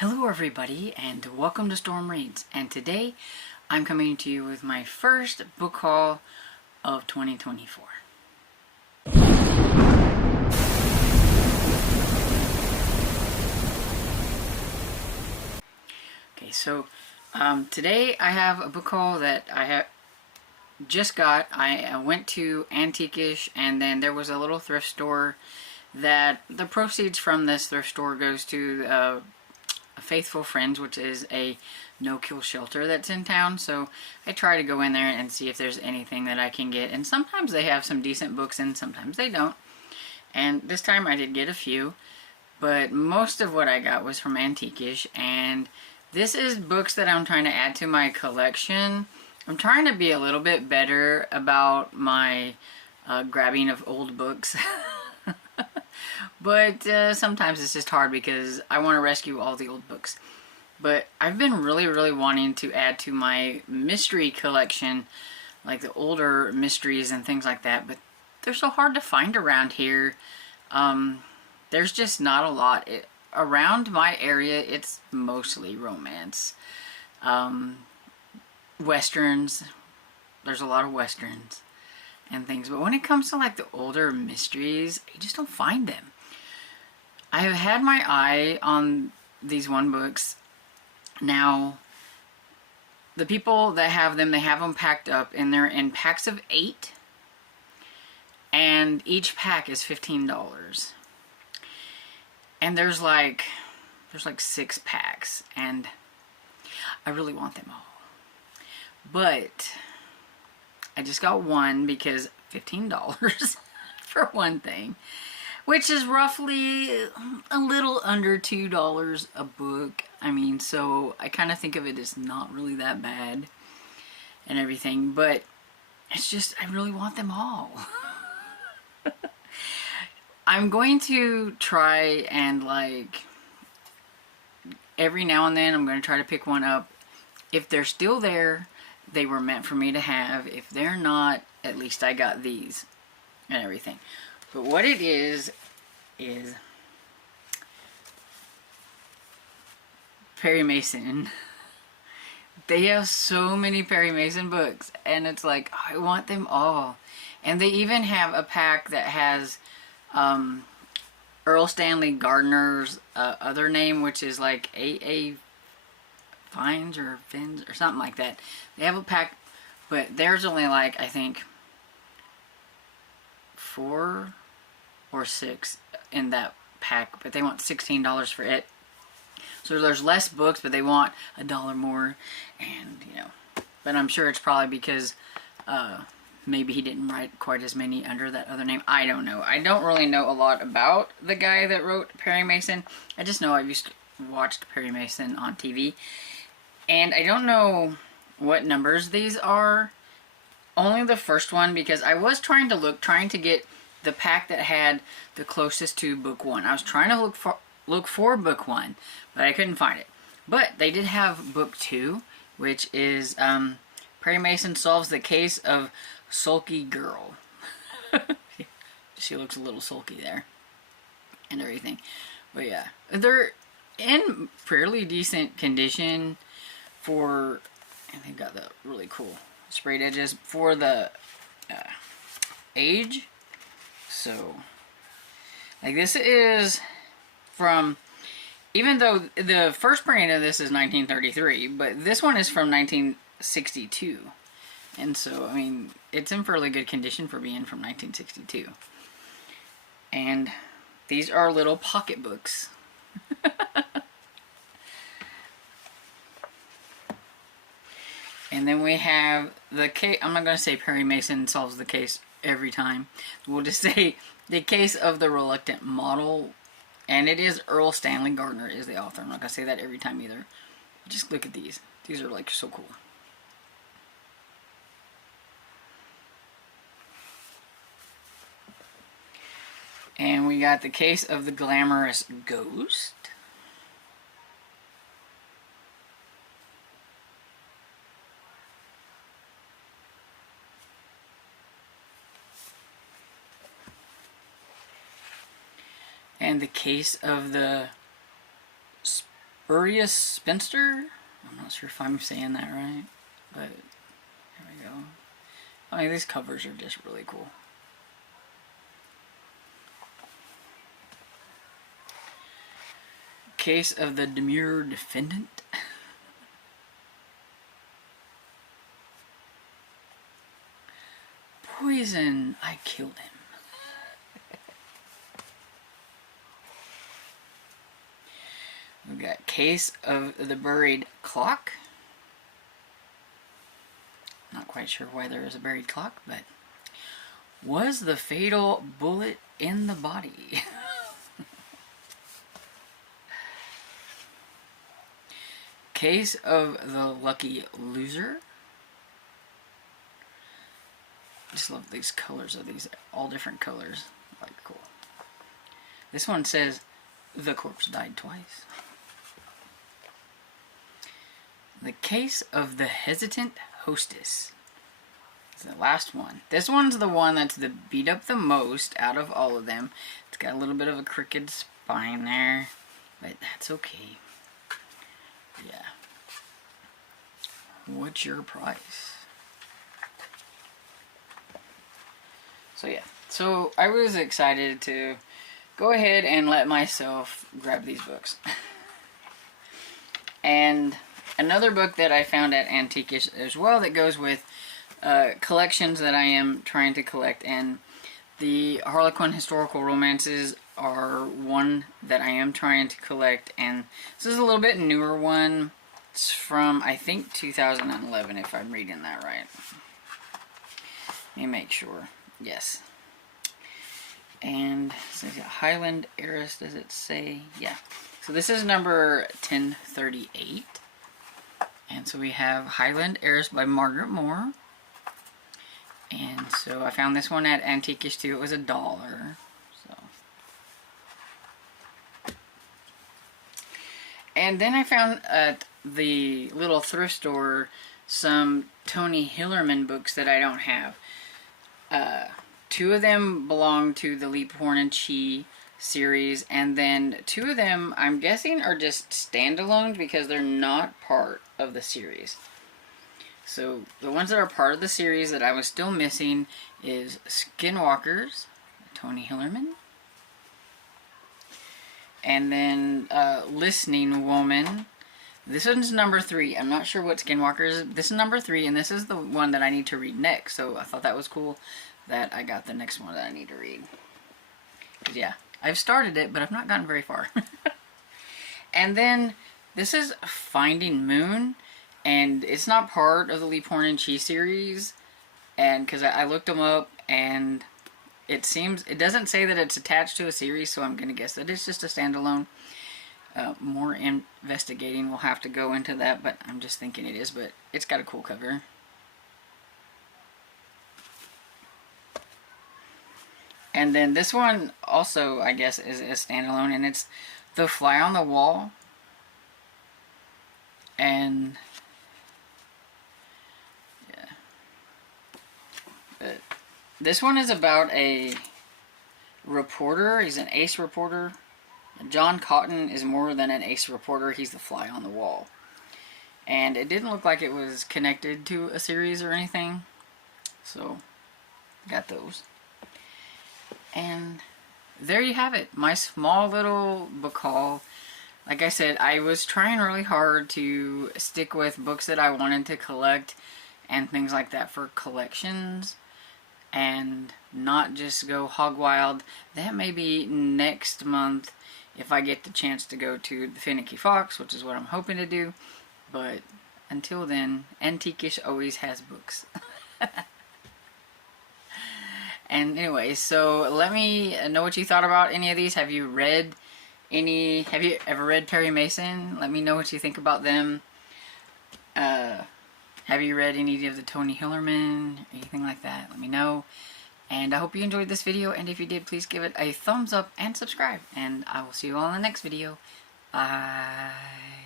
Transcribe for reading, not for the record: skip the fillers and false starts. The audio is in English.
Hello everybody and welcome to Storm Reads, and today I'm coming to you with my first book haul of 2024. Okay, so today I have a book haul that I have just got. I went to Antiquish, and then there was a little thrift store that the proceeds from this thrift store goes to Faithful Friends, which is a no-kill shelter that's in town. So I try to go in there and see if there's anything that I can get, and sometimes they have some decent books and sometimes they don't. And this time I did get a few, but most of what I got was from Antiquish, and this is books that I'm trying to add to my collection. I'm trying to be a little bit better about my grabbing of old books. But sometimes it's just hard because I want to rescue all the old books. But I've been really wanting to add to my mystery collection, like the older mysteries and things like that, but they're so hard to find around here. There's just not a lot. Around my area, it's mostly romance. Westerns. There's a lot of westerns and things, but when it comes to like the older mysteries, you just don't find them. I have had my eye on these one books. Now, the people that have them, they have them packed up, and they're in packs of 8, and each pack is $15. And there's like 6 packs, and I really want them all. But I just got one because $15 for one thing, which is roughly a little under $2 a book. I mean, so I kind of think of it as not really that bad and everything, but it's just, I really want them all. I'm going to try and, like, every now and then I'm going to try to pick one up. If they're still there, they were meant for me to have. If they're not, at least I got these and everything. But what it is Perry Mason. They have so many Perry Mason books, and it's like, I want them all. And they even have a pack that has Earl Stanley Gardner's other name, which is like A.A. Fines or Fins or something like that. They have a pack, but there's only like, I think, 4 or 6 in that pack, but they want $16 for it. So there's less books, but they want $1 more, and but I'm sure it's probably because maybe he didn't write quite as many under that other name. I don't know. I don't really know a lot about the guy that wrote Perry Mason. I just know I watched Perry Mason on TV, and I don't know what numbers these are. Only the first one, because I was trying to get the pack that had the closest to book 1. I was trying to look for book 1, but I couldn't find it. But they did have book 2, which is Perry Mason Solves the Case of Sulky Girl. She looks a little sulky there and everything. But yeah, they're in fairly decent condition for, and they've got the really cool sprayed edges for the age. So, like, this is from, even though the first printing of this is 1933, but this one is from 1962. And so, I mean, it's in fairly good condition for being from 1962. And these are little pocket books. And then we have the case. I'm not going to say Perry Mason solves the case every time. We'll just say The Case of the Reluctant Model. And it is Earl Stanley Gardner is the author. I'm not going to say that every time either. Just look at these. These are like so cool. And we got The Case of the Glamorous Ghost. And The Case of the Urias Spinster. I'm not sure if I'm saying that right, but here we go. I mean, these covers are just really cool. Case of the Demure Defendant. Poison, I killed him. We've got Case of the Buried Clock. Not quite sure why there is a buried clock, but was the fatal bullet in the body? Case of the Lucky Loser. Just love these colors of these, all different colors. Like, cool. This one says, the corpse died twice. The Case of the Hesitant Hostess. It's the last one. This one's the one that's the beat up the most out of all of them. It's got a little bit of a crooked spine there, but that's okay. Yeah. What's your price? So yeah, so I was excited to go ahead and let myself grab these books. And another book that I found at Antiquish as well that goes with collections that I am trying to collect, and the Harlequin historical romances are one that I am trying to collect, and this is a little bit newer one. It's from, I think, 2011, if I'm reading that right. Let me make sure. Yes. And so it's got Highland Heiress, does it say? Yeah. So this is number 1038. And so we have Highland Heiress by Margaret Moore. And so I found this one at Antiquish too. It was $1. So. And then I found at the little thrift store some Tony Hillerman books that I don't have. Two of them belong to the Leap Horn and Chi series, and then two of them I'm guessing are just standalones because they're not part of the series. So the ones that are part of the series that I was still missing is Skinwalkers, Tony Hillerman, and then Listening Woman. This one's number 3. I'm not sure what Skinwalker is. This is number 3, and this is the one that I need to read next. So I thought that was cool that I got the next one that I need to read. 'Cause yeah, I've started it, but I've not gotten very far. And then this is Finding Moon, and it's not part of the Leap Horn and Chi series. And because I looked them up, and it doesn't say that it's attached to a series, so I'm going to guess that it's just a standalone. More investigating will have to go into that, but I'm just thinking it is, but it's got a cool cover. And then this one also, I guess, is a standalone, and it's The Fly on the Wall. And yeah, but this one is about a reporter. He's an ace reporter. John Cotton is more than an ace reporter. He's the fly on the wall. And it didn't look like it was connected to a series or anything. So, got those. And there you have it. My small little book haul. Like I said, I was trying really hard to stick with books that I wanted to collect and things like that for collections, and not just go hog wild. That may be next month if I get the chance to go to the Finicky Fox, which is what I'm hoping to do. But until then, Antiquish always has books. And anyway, so let me know what you thought about any of these. Have you read any? Have you ever read Perry Mason? Let me know what you think about them. Have you read any of the Tony Hillerman? Anything like that? Let me know. And I hope you enjoyed this video. And if you did, please give it a thumbs up and subscribe. And I will see you all in the next video. Bye.